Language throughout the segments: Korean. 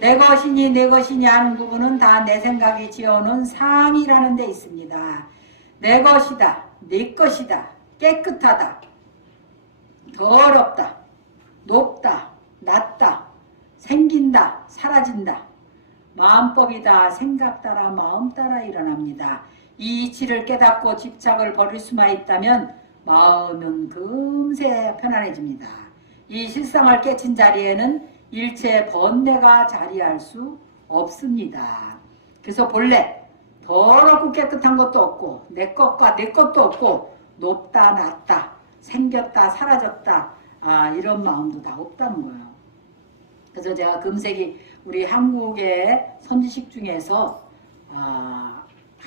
내 것이니 내 것이니 하는 부분은 다 내 생각이 지어놓은 상이라는 데 있습니다. 내 것이다, 내 것이다, 깨끗하다, 더럽다, 높다, 낮다, 생긴다, 사라진다. 마음법이다. 생각 따라 마음 따라 일어납니다. 이 이치를 깨닫고 집착을 버릴 수만 있다면 마음은 금세 편안해집니다. 이 실상을 깨친 자리에는 일체 번뇌가 자리할 수 없습니다. 그래서 본래 더럽고 깨끗한 것도 없고 내 것과 내 것도 없고 높다 낮다 생겼다 사라졌다 이런 마음도 다 없다는 거예요. 그래서 제가 금세기 우리 한국의 선지식 중에서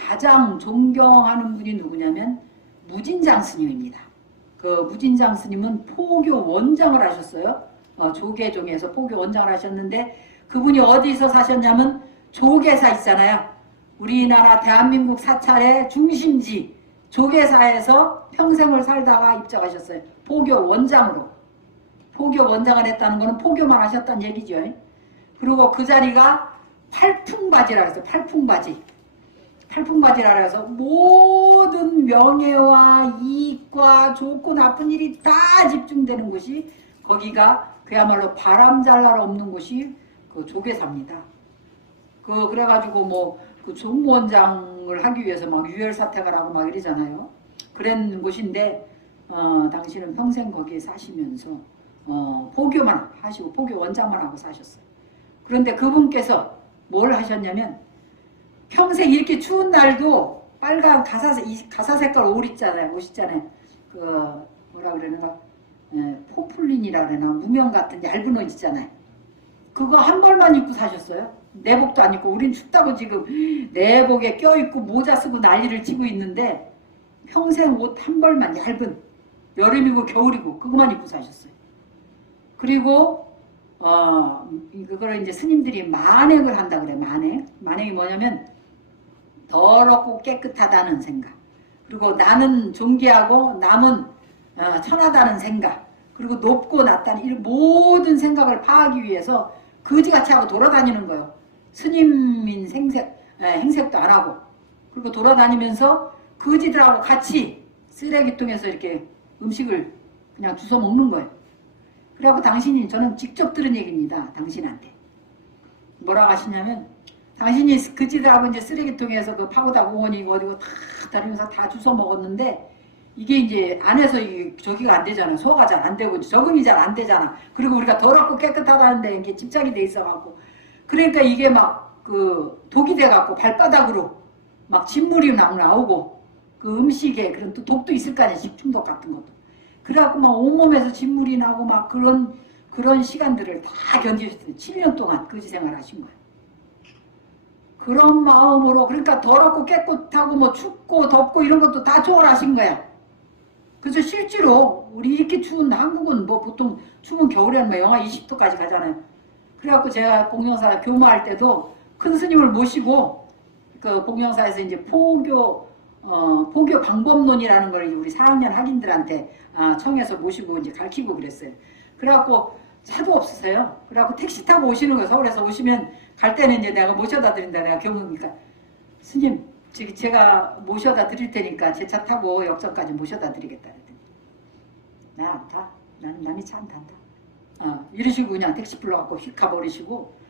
가장 존경하는 분이 누구냐면 무진장 스님입니다. 그 무진장 스님은 포교 원장을 하셨어요. 조계종에서 포교 원장을 하셨는데 그분이 어디서 사셨냐면 조계사 있잖아요. 우리나라 대한민국 사찰의 중심지 조계사에서 평생을 살다가 입적하셨어요. 포교 원장으로. 포교 원장을 했다는 것은 포교만 하셨다는 얘기죠. 그리고 그 자리가 팔풍바지라 해서 팔풍바지. 팔풍바지라 해서 모든 명예와 이익과 좋고 나쁜 일이 다 집중되는 곳이 거기가 그야말로 바람잘 날 없는 곳이 그 조계사입니다. 그래가지고 그 종무원장을 하기 위해서 막 유혈사퇴를 하고 막 이러잖아요. 그런 곳인데 당신은 평생 거기에 사시면서 포교만 하시고 포교 원장만 하고 사셨어요. 그런데 그분께서 뭘 하셨냐면 평생 이렇게 추운 날도 빨간 가사 색깔 옷 있잖아요. 그 뭐라 그러는가 포플린이라 그러나 무명 같은 얇은 옷 있잖아요. 그거 한 벌만 입고 사셨어요. 내복도 안 입고 우린 춥다고 지금 내복에 껴입고 모자 쓰고 난리를 치고 있는데 평생 옷 한 벌만 얇은 여름이고 겨울이고 그것만 입고 사셨어요. 그리고 그거를 이제 스님들이 만행을 한다 그래. 만행이 뭐냐면 더럽고 깨끗하다는 생각, 그리고 나는 존귀하고 남은 천하다는 생각, 그리고 높고 낮다는 이런 모든 생각을 파하기 위해서 거지같이 하고 돌아다니는 거예요. 스님인 행색도 안 하고. 그리고 돌아다니면서 거지들하고 같이 쓰레기통에서 이렇게 음식을 그냥 주워 먹는 거예요. 그래갖고 저는 직접 들은 얘기입니다. 당신한테. 뭐라고 하시냐면, 당신이 거지들하고 이제 쓰레기통에서 그 파고다 공원이고 어디고 다 다니면서 다 주워 먹었는데, 이게 이제 안에서 저기가 안 되잖아. 소화가 잘 안 되고 적응이 잘 안 되잖아. 그리고 우리가 더럽고 깨끗하다는데 이게 집착이 돼 있어갖고, 그러니까 이게 막 그 독이 돼갖고 발바닥으로 막 진물이 나오고, 그 음식에 그런 또 독도 있을 거 아니야. 식중독 같은 것도. 그래갖고 막 온몸에서 진물이 나고 막 그런 시간들을 다 견디셨어요. 7년 동안 거지 생활 하신 거예요. 그런 마음으로, 그러니까 더럽고 깨끗하고 뭐 춥고 덥고 이런 것도 다 초월하신 거야. 그래서 실제로 우리 이렇게 추운 한국은 뭐 보통 추운 겨울에는 뭐 영하 20도까지 가잖아요. 그래갖고 제가 복령사 교마할 때도 큰 스님을 모시고 그 복령사에서 이제 포교 방법론이라는 걸 우리 4학년 학인들한테 청해서 모시고 이제 가르치고 그랬어요. 그래갖고 차도 없으세요. 그래갖고 택시 타고 오시는 거예요. 서울에서 오시면 갈 때는 이제 내가 모셔다 드린다. 내가 경험이니까 스님 제가 모셔다 드릴 테니까 제 차 타고 역전까지 모셔다 드리겠다 그랬더니 나 안 타. 남이 차 안 탄다. 이러시고 그냥 택시 불러갖고 휙 가버리시고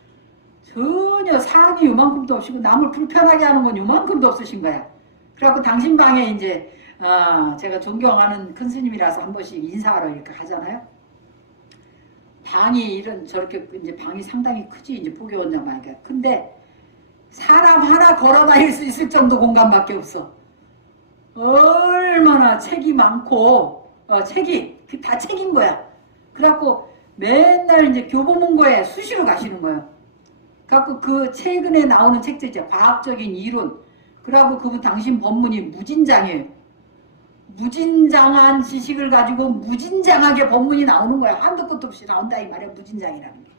전혀 사항이 요만큼도 없이고 남을 불편하게 하는 건 요만큼도 없으신 거야. 그래갖고 당신 방에 이제 제가 존경하는 큰 스님이라서 한 번씩 인사하러 이렇게 가잖아요. 방이 저렇게 이제 방이 상당히 크지 이제 포교원장 방이니까. 근데 사람 하나 걸어 다닐 수 있을 정도 공간밖에 없어. 얼마나 책이 많고 책이 다 책인 거야. 그래갖고 맨날 이제 교보문고에 수시로 가시는 거예요. 그래갖고 그 최근에 나오는 책들 이제 과학적인 이론. 그래갖고 그분 당신 법문이 무진장이에요. 무진장한 지식을 가지고 무진장하게 법문이 나오는 거야. 한도 끝도 없이 나온다 이 말이야. 무진장이라는 게.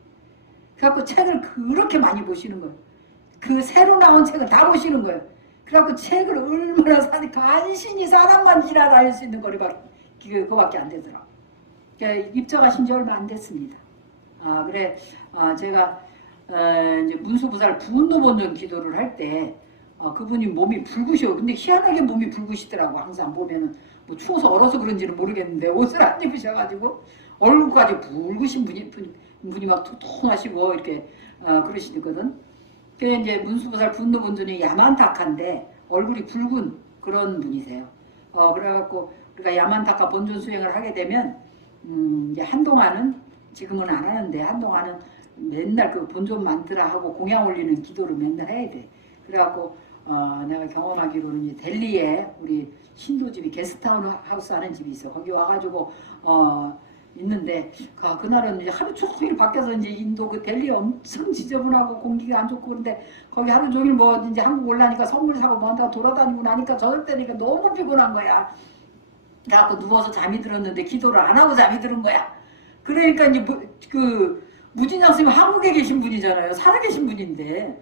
그래갖고 책을 그렇게 많이 보시는 거예요. 그 새로 나온 책을 다 보시는 거예요. 그래갖고 책을 얼마나 간신히 사람만 지나다닐 수 있는 그거밖에 안 되더라고. 그러니까 입적하신 지 얼마 안 됐습니다. 그래 제가 이제 문수보살 분노본전 기도를 할 때 그분이 몸이 붉으셔. 근데 희한하게 몸이 붉으시더라고. 항상 보면은 뭐 추워서 얼어서 그런지는 모르겠는데 옷을 안 입으셔가지고 얼굴까지 붉으신 분이 막 통통하시고 이렇게 그러시거든. 그 이제 문수보살 분노본尊이 야만타카인데 얼굴이 붉은 그런 분이세요. 그래갖고 우리가 야만타카 본尊 수행을 하게 되면 이제 한동안은 지금은 안 하는데 한동안은 맨날 그 본존 만트라 하고 공양 올리는 기도를 맨날 해야 돼. 그래갖고 내가 경험하기로는 이제 델리에 우리 신도집이 게스트하우스 하는 집이 있어. 거기 와가지고 있는데 그날은 이제 하루 종일 밖에서 이제 인도 그 델리 엄청 지저분하고 공기가 안 좋고 그런데 거기 하루 종일 뭐 이제 한국 올라니까 선물 사고 뭐 한다고 돌아다니고 나니까 저녁 때니까 너무 피곤한 거야. 그래갖고 누워서 잠이 들었는데 기도를 안 하고 잠이 들은 거야. 그러니까 이제 무진장 스님 한국에 계신 분이잖아요. 살아계신 분인데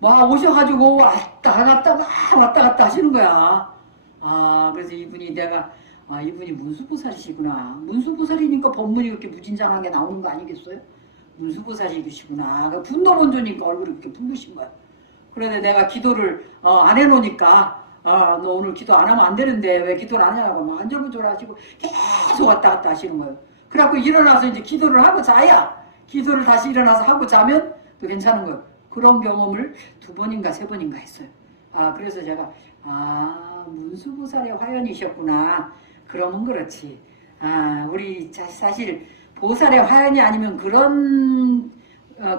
막 오셔가지고 왔다 갔다 하시는 거야. 그래서 이분이 내가 이분이 문수보살이시구나. 문수보살이니까 법문이 그렇게 무진장하게 나오는 거 아니겠어요? 문수보살이시구나. 그 분노본조니까 얼굴이 그렇게 붉으신 거야. 그런데 내가 기도를 안 해놓으니까 너 오늘 기도 안 하면 안 되는데 왜 기도를 안 하냐고 막 안절부절 하시고 계속 왔다 갔다 하시는 거예요. 그래갖고 일어나서 이제 기도를 하고 자야 기도를 다시 일어나서 하고 자면 또 괜찮은 거예요. 그런 경험을 2번인가 3번인가 했어요. 그래서 제가 문수보살의 화연이셨구나. 그러면 그렇지. 우리 사실 보살의 화연이 아니면 그런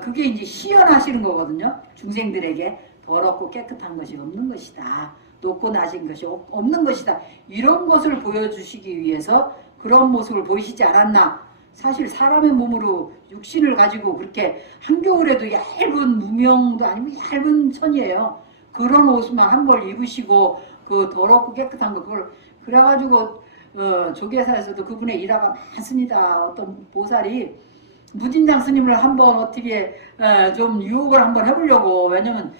그게 이제 시연하시는 거거든요. 중생들에게 더럽고 깨끗한 것이 없는 것이다. 높고 낮은 것이 없는 것이다. 이런 것을 보여주시기 위해서 그런 모습을 보이시지 않았나. 사실 사람의 몸으로 육신을 가지고 그렇게 한겨울에도 얇은 무명도 아니고 얇은 천이에요. 그런 옷만 한 벌 입으시고 그 더럽고 깨끗한 거 그걸 그래가지고 조계사에서도 그분의 일화가 많습니다. 어떤 보살이 무진장 스님을 한번 어떻게 좀 유혹을 한번 해보려고. 왜냐면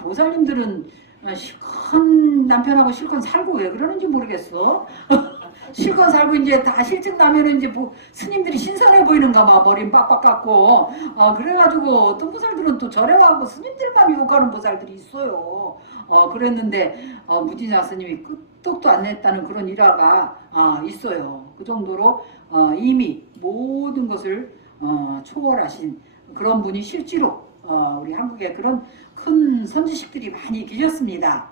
보살님들은 실컷 남편하고 실컷 살고 왜 그러는지 모르겠어. 실컷 살고 이제 다 실증 나면은 이제 뭐 스님들이 신선해 보이는가 봐. 머리 빡빡 깎고. 그래가지고 어떤 보살들은 또 절에 와고 스님들만 유혹하는 보살들이 있어요. 그랬는데 무진장 스님이 끄떡도 안 냈다는 그런 일화가 있어요. 그 정도로 이미 모든 것을 초월하신 그런 분이 실제로 우리 한국에 그런 큰 선지식들이 많이 계셨습니다.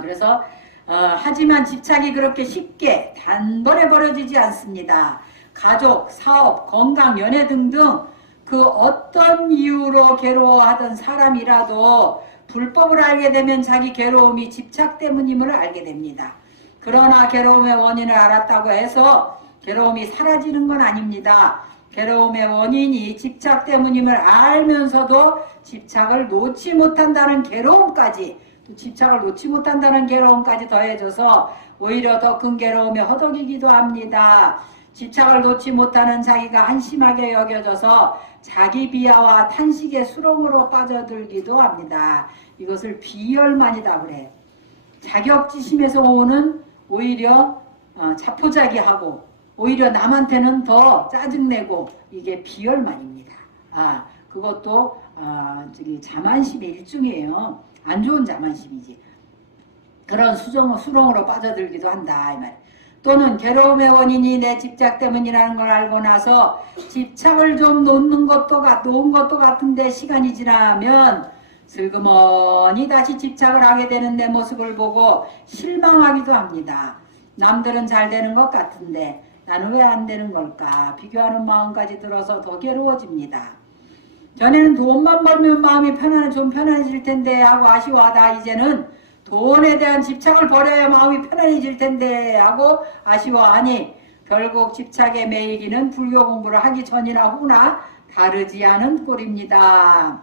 그래서 하지만 집착이 그렇게 쉽게 단번에 버려지지 않습니다. 가족, 사업, 건강, 연애 등등 그 어떤 이유로 괴로워하던 사람이라도 불법을 알게 되면 자기 괴로움이 집착 때문임을 알게 됩니다. 그러나 괴로움의 원인을 알았다고 해서 괴로움이 사라지는 건 아닙니다. 괴로움의 원인이 집착 때문임을 알면서도 집착을 놓지 못한다는 괴로움까지 집착을 놓지 못한다는 괴로움까지 더해져서 오히려 더 큰 괴로움에 허덕이기도 합니다. 집착을 놓지 못하는 자기가 한심하게 여겨져서 자기 비하와 탄식의 수렁으로 빠져들기도 합니다. 이것을 비열만이다 그래. 자격지심에서 오는 오히려 자포자기하고 오히려 남한테는 더 짜증내고 이게 비열만입니다. 그것도 자만심의 일종이에요. 안 좋은 자만심이지. 그런 수렁으로 빠져들기도 한다 이 말. 또는 괴로움의 원인이 내 집착 때문이라는 걸 알고 나서 집착을 좀 놓은 것도 같은데 시간이 지나면 슬그머니 다시 집착을 하게 되는 내 모습을 보고 실망하기도 합니다. 남들은 잘 되는 것 같은데 나는 왜 안 되는 걸까? 비교하는 마음까지 들어서 더 괴로워집니다. 전에는 돈만 벌면 마음이 좀 편안해질 텐데 하고 아쉬워하다 이제는 돈에 대한 집착을 버려야 마음이 편안해질 텐데 하고 아쉬워하니 결국 집착에 매이기는 불교 공부를 하기 전이나 후나 다르지 않은 꼴입니다.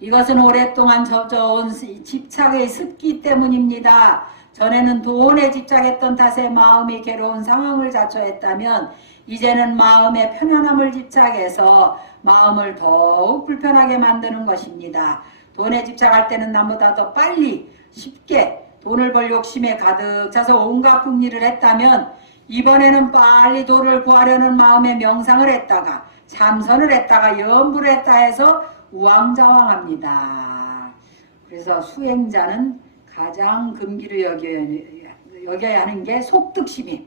이것은 오랫동안 젖어온 집착의 습기 때문입니다. 전에는 돈에 집착했던 탓에 마음이 괴로운 상황을 자초했다면 이제는 마음의 편안함을 집착해서 마음을 더욱 불편하게 만드는 것입니다. 돈에 집착할 때는 남보다 더 빨리 쉽게 돈을 벌 욕심에 가득 차서 온갖 궁리를 했다면 이번에는 빨리 돈을 구하려는 마음에 명상을 했다가 참선을 했다가 염불을 했다 해서 우왕좌왕합니다. 그래서 수행자는 가장 금기를 여겨야 하는 게 속득심이,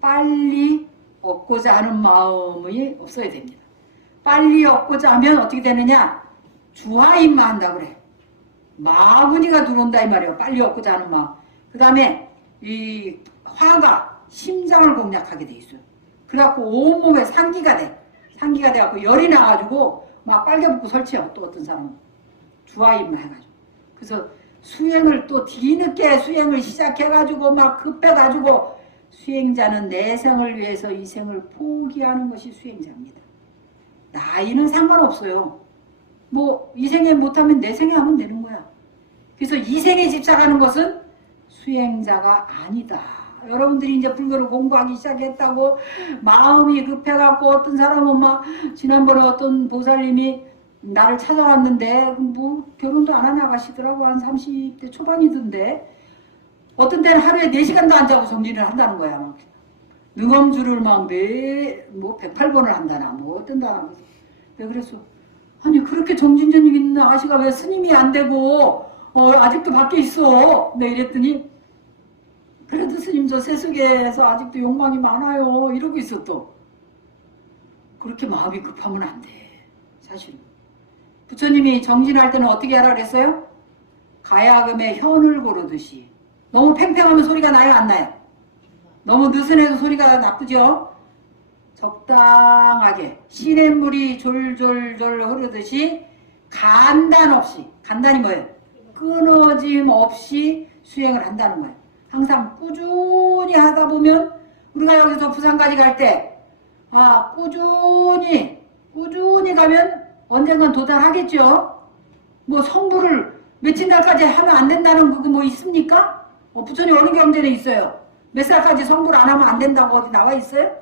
빨리 얻고자 하는 마음이 없어야 됩니다. 빨리 얻고자 하면 어떻게 되느냐? 주화입만 한다 그래. 마구니가 들어온다 이 말이에요. 빨리 얻고자 하는 마음. 그 다음에 이 화가 심장을 공략하게 돼 있어요. 그래갖고 온몸에 상기가 돼. 상기가 돼갖고 열이 나가지고 막 빨개붙고 설치요. 또 어떤 사람은 주화입만 해가지고. 그래서 수행을 또 뒤늦게 수행을 시작해가지고 막 급해가지고, 수행자는 내 생을 위해서 이 생을 포기하는 것이 수행자입니다. 나이는 상관없어요. 뭐 이 생에 못하면 내 생에 하면 되는 거야. 그래서 이 생에 집착하는 것은 수행자가 아니다. 여러분들이 이제 불교를 공부하기 시작했다고 마음이 급해갖고, 어떤 사람은 막 지난번에 어떤 보살님이 나를 찾아왔는데 뭐 결혼도 안 하나 가시더라고. 한 30대 초반이던데 어떤 때는 하루에 4시간도 안 자고 정진을 한다는 거야. 막 능엄주를 막 뭐 108번을 한다나 뭐 어떤다나. 왜 그랬어? 아니 그렇게 정진전이 있는 아가씨가 왜 스님이 안 되고 아직도 밖에 있어? 네 이랬더니, 그래도 스님 저 세속에서 아직도 욕망이 많아요 이러고 있어. 또 그렇게 마음이 급하면 안 돼. 사실은 부처님이 정진할 때는 어떻게 하라 그랬어요? 가야금에 현을 고르듯이. 너무 팽팽하면 소리가 나요 안 나요? 너무 느슨해도 소리가 나쁘죠? 적당하게 시냇물이 졸졸졸 흐르듯이 간단 없이, 간단이 뭐예요? 끊어짐 없이 수행을 한다는 거예요. 항상 꾸준히 하다 보면, 우리가 여기서 부산까지 갈 때 꾸준히 가면 언젠간 도달하겠죠. 뭐 성불을 며칠 날까지 하면 안 된다는 그거 뭐 있습니까? 부처님 어느 경전에 있어요? 몇 살까지 성불 안 하면 안 된다고 어디 나와 있어요?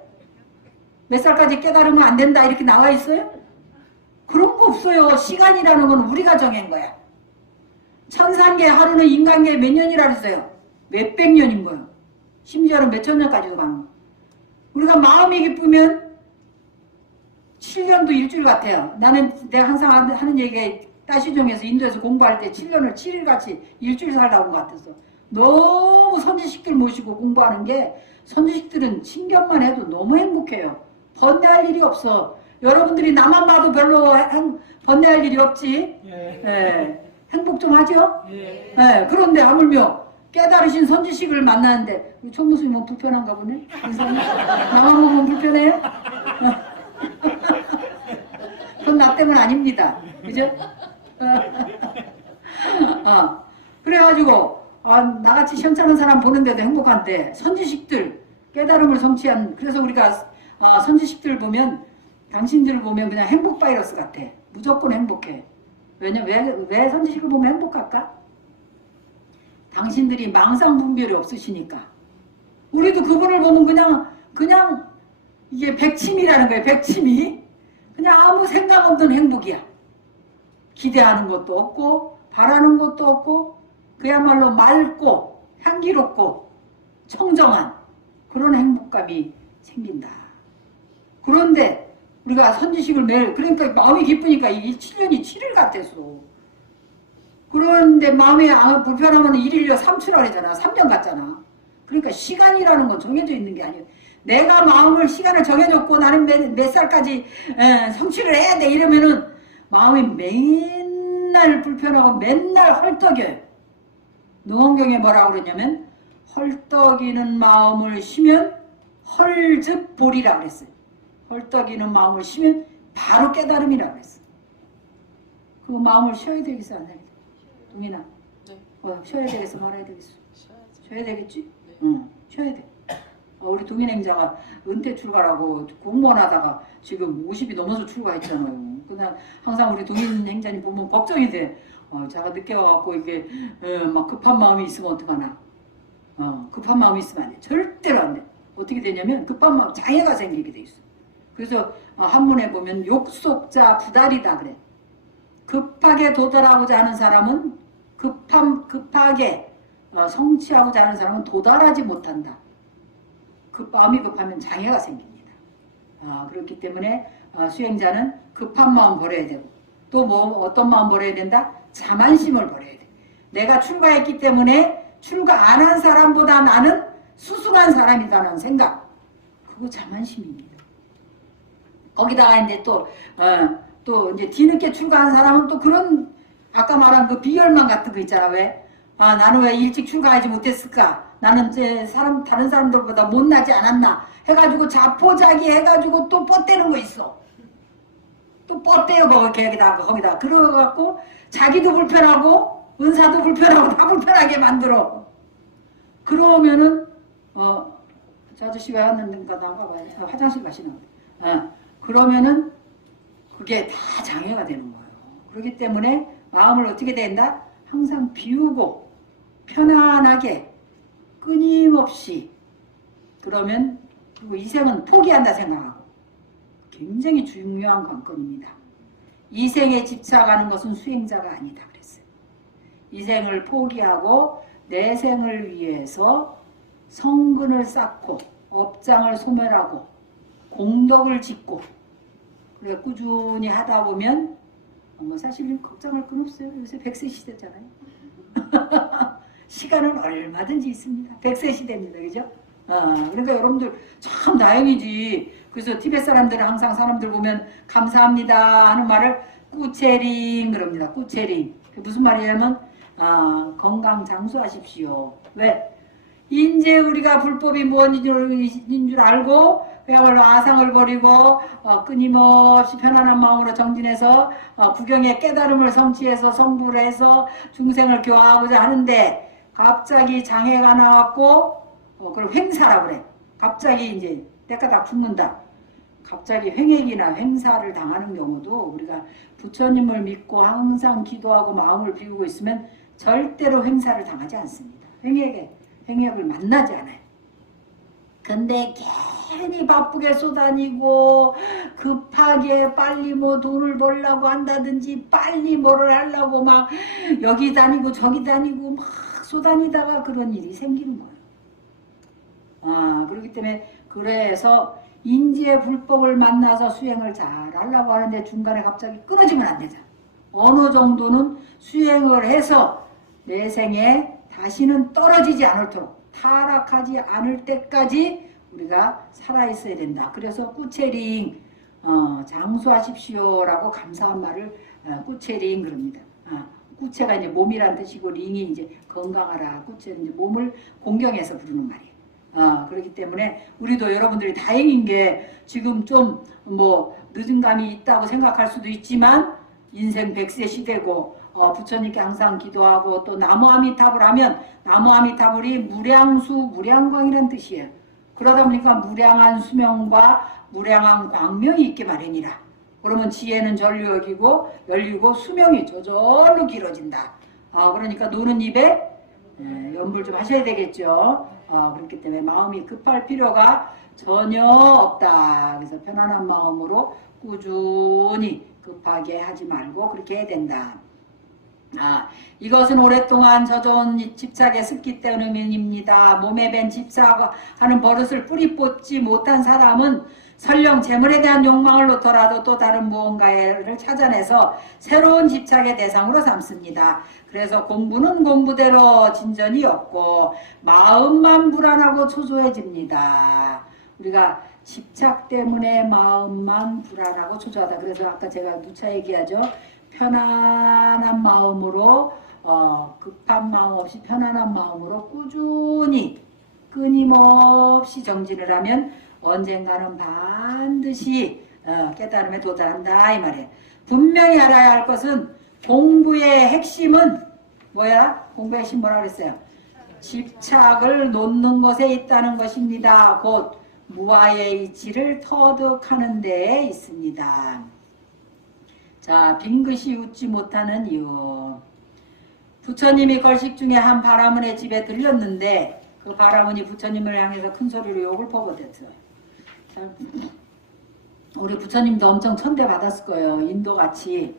몇 살까지 깨달으면 안 된다 이렇게 나와 있어요? 그런 거 없어요. 시간이라는 건 우리가 정한 거야. 천상계 하루는 인간계 몇 년이라 그랬어요? 몇백 년인 거예요. 심지어는 몇천 년까지도 가는 거예요. 우리가 마음이 기쁘면 7년도 일주일 같아요. 내가 항상 하는 얘기가, 따시종에서 인도에서 공부할 때 7년을 7일같이 일주일 살다 온 것 같아서, 너무 선지식들 모시고 공부하는 게, 선지식들은 친견만 해도 너무 행복해요. 번뇌할 일이 없어. 여러분들이 나만 봐도 별로 번뇌할 일이 없지. 예. 행복 좀 하죠? 예. 그런데 하물며 깨달으신 선지식을 만나는데, 총무스님 뭐 불편한가 보네? 나만 보면 불편해요? 그건 나 때문 아닙니다. 그죠? 그래가지고 나같이 시원찮은 사람 보는데도 행복한데, 선지식들 깨달음을 성취한, 그래서 우리가 선지식들 보면, 당신들 보면 그냥 행복 바이러스 같아. 무조건 행복해. 왜 선지식을 보면 행복할까? 당신들이 망상 분별이 없으시니까. 우리도 그분을 보면 그냥 이게 백침이라는 거예요. 백침이. 그냥 아무 생각 없는 행복이야. 기대하는 것도 없고 바라는 것도 없고, 그야말로 맑고 향기롭고 청정한 그런 행복감이 생긴다. 그런데 우리가 선지식을 매일, 그러니까 마음이 기쁘니까 이 7년이 7일 같았어. 그런데 마음이 불편하면 1일여 3초라 그러잖아. 3년 같잖아. 그러니까 시간이라는 건 정해져 있는 게 아니에요. 내가 마음을, 시간을 정해줬고 나는 몇 살까지 성취를 해야 돼 이러면은 마음이 맨날 불편하고 맨날 헐떡여요. 능엄경에 뭐라고 그러냐면, 헐떡이는 마음을 쉬면 헐즉 보리라 그랬어요. 헐떡이는 마음을 쉬면 바로 깨달음이라 그랬어요. 그 마음을 쉬어야 되겠어 안 되겠어? 동인아. 네. 쉬어야 되겠어 말아야 되겠어? 쉬어야 되겠지? 네. 응, 쉬어야 돼. 우리 동인행자가 은퇴 출가라고 공무원 하다가 지금 50이 넘어서 출가했잖아요. 그냥 항상 우리 동인행자님 보면 걱정이 돼. 자가 늦게 와갖고 이게 막 급한 마음이 있으면 어떡하나. 급한 마음이 있으면 안 돼. 절대로 안 돼. 어떻게 되냐면 급한 마음, 장애가 생기게 돼 있어. 그래서 한문에 보면 욕속자 부달이다 그래. 급하게 도달하고자 하는 사람은 급하게 성취하고자 하는 사람은 도달하지 못한다. 마음이 급하면 장애가 생깁니다. 그렇기 때문에 수행자는 급한 마음 버려야 되고 또 뭐 어떤 마음 버려야 된다? 자만심을 버려야 돼. 내가 출가했기 때문에 출가 안 한 사람보다 나는 수승한 사람이다라는 생각. 그거 자만심입니다. 거기다가 이제 또 이제 뒤늦게 출가한 사람은 또 그런 아까 말한 그 비열만 같은 거 있잖아. 왜? 나는 왜 일찍 출가하지 못했을까? 나는 이제 다른 사람들보다 못나지 않았나? 해가지고 자포자기 해가지고 또 뻗대는 거 있어. 또 뻗대요 거기다가 그래갖고 자기도 불편하고 은사도 불편하고 다 불편하게 만들어. 그러면은 저 아저씨 왜 왔는가 나가 봐요. 화장실 가시나. 그러면은 그게 다 장애가 되는 거예요. 그렇기 때문에 마음을 어떻게 된다? 항상 비우고 편안하게 끊임없이 그러면 그리고 이 생은 포기한다 생각하고 굉장히 중요한 관건입니다. 이 생에 집착하는 것은 수행자가 아니다 그랬어요. 이 생을 포기하고 내 생을 위해서 성근을 쌓고 업장을 소멸하고 공덕을 짓고 그래 꾸준히 하다 보면 사실 걱정할 건 없어요. 요새 100세 시대잖아요. 시간은 얼마든지 있습니다. 100세 시대입니다. 그죠? 그러니까 여러분들 참 다행이지. 그래서 티베트 사람들은 항상 사람들 보면 감사합니다 하는 말을 꾸체링 그럽니다. 꾸체링. 무슨 말이냐면 건강 장수하십시오. 왜? 이제 우리가 불법이 뭔인 줄 알고 그야말로 아상을 버리고 끊임없이 편안한 마음으로 정진해서 구경의 깨달음을 성취해서 성불을 해서 중생을 교화하고자 하는데 갑자기 장애가 나왔고 그걸 횡사라고 그래. 갑자기 이제 때까닥 죽는다. 갑자기 횡액이나 횡사를 당하는 경우도 우리가 부처님을 믿고 항상 기도하고 마음을 비우고 있으면 절대로 횡사를 당하지 않습니다. 횡액을 만나지 않아요. 근데 괜히 바쁘게 쏘다니고 급하게 빨리 뭐 돈을 벌려고 한다든지 빨리 뭐를 하려고 막 여기 다니고 저기 다니고 막 쏘다니다가 그런 일이 생기는 거예요. 그렇기 때문에 그래서 인지의 불법을 만나서 수행을 잘 하려고 하는데 중간에 갑자기 끊어지면 안 되잖아. 어느 정도는 수행을 해서 내 생에 다시는 떨어지지 않도록 타락하지 않을 때까지 우리가 살아있어야 된다. 그래서 꾸체링 장수하십시오라고 감사한 말을 꾸체링 그럽니다. 꾸체가 이제 몸이란 뜻이고 링이 이제 건강하라. 꾸체는 이제 몸을 공경해서 부르는 말이에요. 그렇기 때문에 우리도 여러분들이 다행인 게 지금 좀 뭐 늦은 감이 있다고 생각할 수도 있지만 인생 100세 시대고 부처님께 항상 기도하고 또 나무아미타불 하면 나무아미타불이 무량수 무량광이라는 뜻이에요. 그러다 보니까 무량한 수명과 무량한 광명이 있게 마련이라. 그러면 지혜는 절로 열리고 수명이 저절로 길어진다. 그러니까 노는 입에 연불 좀 하셔야 되겠죠. 그렇기 때문에 마음이 급할 필요가 전혀 없다. 그래서 편안한 마음으로 꾸준히 급하게 하지 말고 그렇게 해야 된다. 이것은 오랫동안 젖어온 집착에 습기 때문입니다. 몸에 밴 집착하는 버릇을 뿌리 뽑지 못한 사람은 설령 재물에 대한 욕망을 놓더라도 또 다른 무언가를 찾아내서 새로운 집착의 대상으로 삼습니다. 그래서 공부는 공부대로 진전이 없고 마음만 불안하고 초조해집니다. 우리가 집착 때문에 마음만 불안하고 초조하다. 그래서 아까 제가 누차 얘기하죠. 편안한 마음으로 급한 마음 없이 편안한 마음으로 꾸준히 끊임없이 정진을 하면 언젠가는 반드시 깨달음에 도달한다 이 말이에요. 분명히 알아야 할 것은 공부의 핵심은 뭐야? 공부의 핵심 뭐라 그랬어요? 집착을 놓는 것에 있다는 것입니다. 곧 무아의 이치를 터득하는 데에 있습니다. 자, 빙긋이 웃지 못하는 이유. 부처님이 걸식 중에 한 바라문의 집에 들렸는데 그 바라문이 부처님을 향해서 큰 소리로 욕을 퍼붓었어요. 우리 부처님도 엄청 천대 받았을 거예요. 인도같이.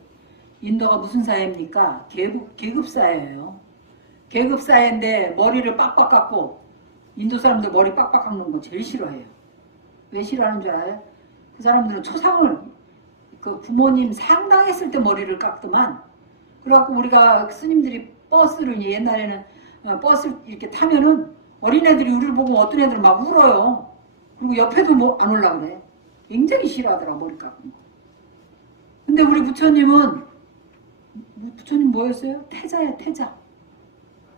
인도가 무슨 사회입니까? 계급사회예요. 계급사회인데 머리를 빡빡 깎고 인도 사람들 머리 빡빡 깎는 거 제일 싫어해요. 왜 싫어하는 줄 알아요? 그 사람들은 초상을 그 부모님 상당했을 때 머리를 깎더만. 그래갖고 우리가 스님들이 버스를 옛날에는 버스를 이렇게 타면은 어린애들이 우리를 보고 어떤 애들은 막 울어요. 그리고 옆에도 뭐 안 올라 그래. 굉장히 싫어하더라 머리 깎는 거. 근데 우리 부처님은 부처님 뭐였어요? 태자야 태자.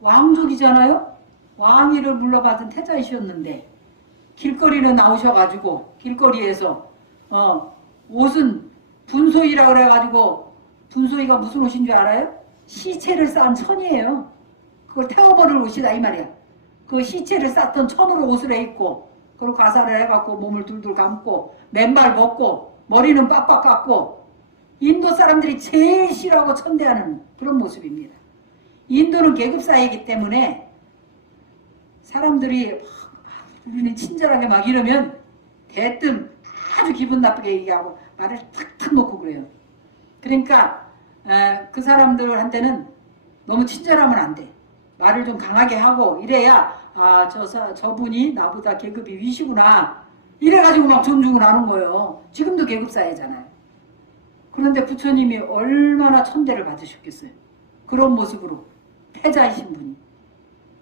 왕족이잖아요. 왕위를 물러받은 태자이셨는데 길거리로 나오셔가지고 길거리에서 옷은 분소이라 그래가지고 분소이가 무슨 옷인 줄 알아요? 시체를 쌓은 천이에요. 그걸 태워버릴 옷이다 이 말이야. 그 시체를 쌓던 천으로 옷을 해입고 그리고 가사를 해갖고 몸을 둘둘 감고 맨발 벗고 머리는 빡빡 깎고 인도 사람들이 제일 싫어하고 천대하는 그런 모습입니다. 인도는 계급사회이기 때문에 사람들이 우리는 친절하게 막 이러면 대뜸 아주 기분 나쁘게 얘기하고 말을 탁탁 놓고 그래요. 그러니까 그 사람들한테는 너무 친절하면 안 돼. 말을 좀 강하게 하고 이래야 저분이 나보다 계급이 위시구나 이래가지고 막 존중을 하는 거예요. 지금도 계급사회잖아요. 그런데 부처님이 얼마나 천대를 받으셨겠어요. 그런 모습으로 태자이신 분이.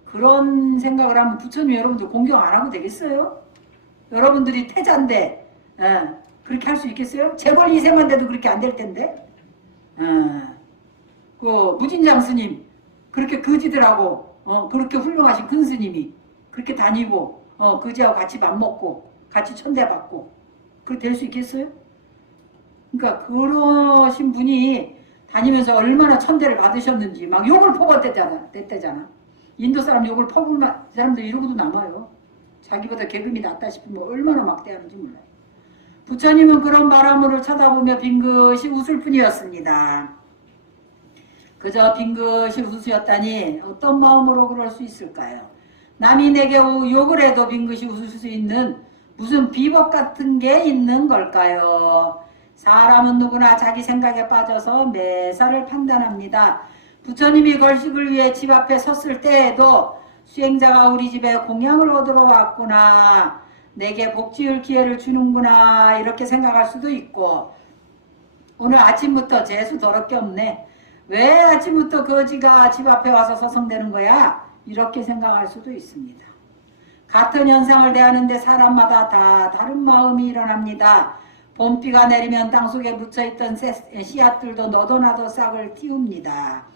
그런 생각을 하면 부처님 여러분들 공경 안 하고 되겠어요? 여러분들이 태자인데 그렇게 할 수 있겠어요? 재벌 이생한데도 그렇게 안 될 텐데. 그 무진장 스님 그렇게 거지들하고 그렇게 훌륭하신 큰 스님이 그렇게 다니고 거지하고 같이 밥 먹고 같이 천대받고 그렇게 될 수 있겠어요? 그러니까 그러신 분이 다니면서 얼마나 천대를 받으셨는지 막 욕을 퍼붓댔대잖아. 인도 사람 욕을 퍼부으면 사람들 이러고도 남아요. 자기보다 계급이 낮다 싶으면 얼마나 막대하는지 몰라요. 부처님은 그런 바람을 쳐다보며 빙긋이 웃을 뿐이었습니다. 그저 빙긋이 웃으셨다니 어떤 마음으로 그럴 수 있을까요? 남이 내게 욕을 해도 빙긋이 웃을 수 있는 무슨 비법 같은 게 있는 걸까요? 사람은 누구나 자기 생각에 빠져서 매사를 판단합니다. 부처님이 걸식을 위해 집 앞에 섰을 때에도 수행자가 우리 집에 공양을 얻으러 왔구나, 내게 복지을 기회를 주는구나 이렇게 생각할 수도 있고, 오늘 아침부터 재수 더럽게 없네, 왜 아침부터 거지가 집 앞에 와서 서성대는 거야, 이렇게 생각할 수도 있습니다. 같은 현상을 대하는데 사람마다 다 다른 마음이 일어납니다. 봄비가 내리면 땅속에 묻혀있던 씨앗들도 너도나도 싹을 틔웁니다.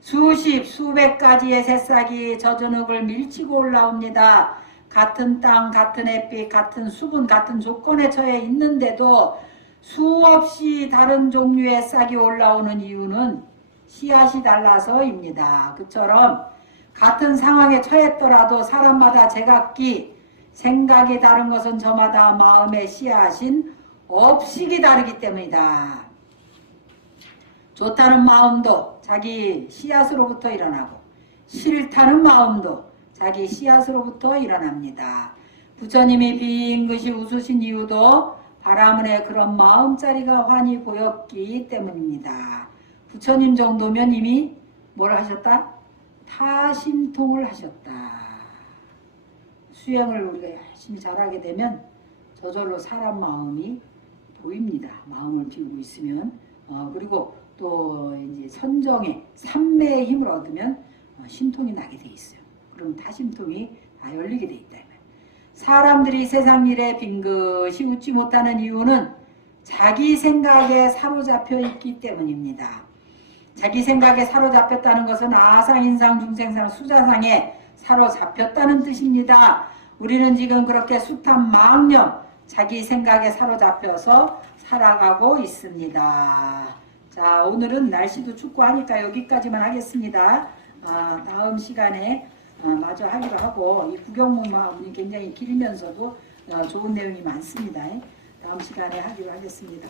수십 수백 가지의 새싹이 젖은 흙을 밀치고 올라옵니다. 같은 땅, 같은 햇빛, 같은 수분, 같은 조건에 처해 있는데도 수없이 다른 종류의 싹이 올라오는 이유는 씨앗이 달라서입니다. 그처럼 같은 상황에 처했더라도 사람마다 제각기 생각이 다른 것은 저마다 마음의 씨앗인 업식이 다르기 때문이다. 좋다는 마음도 자기 씨앗으로부터 일어나고 싫다는 마음도 자기 씨앗으로부터 일어납니다. 부처님이 빙긋이 웃으신 이유도 바라문의 그런 마음자리가 환히 보였기 때문입니다. 부처님 정도면 이미 뭘 하셨다? 타심통을 하셨다. 수행을 우리가 열심히 잘하게 되면 저절로 사람 마음이 보입니다. 마음을 비우고 있으면 그리고 또 이제 선정의 삼매의 힘을 얻으면 심통이 나게 돼 있어요. 그럼 타심통이 다 열리게 돼 있다. 사람들이 세상 일에 빙긋이 웃지 못하는 이유는 자기 생각에 사로잡혀 있기 때문입니다. 자기 생각에 사로잡혔다는 것은 아상, 인상, 중생상, 수자상에 사로잡혔다는 뜻입니다. 우리는 지금 그렇게 숱한 망념, 자기 생각에 사로잡혀서 살아가고 있습니다. 자, 오늘은 날씨도 춥고 하니까 여기까지만 하겠습니다. 다음 시간에 마저 하기로 하고, 이 구경문마음이 굉장히 길면서도 좋은 내용이 많습니다. 다음 시간에 하기로 하겠습니다.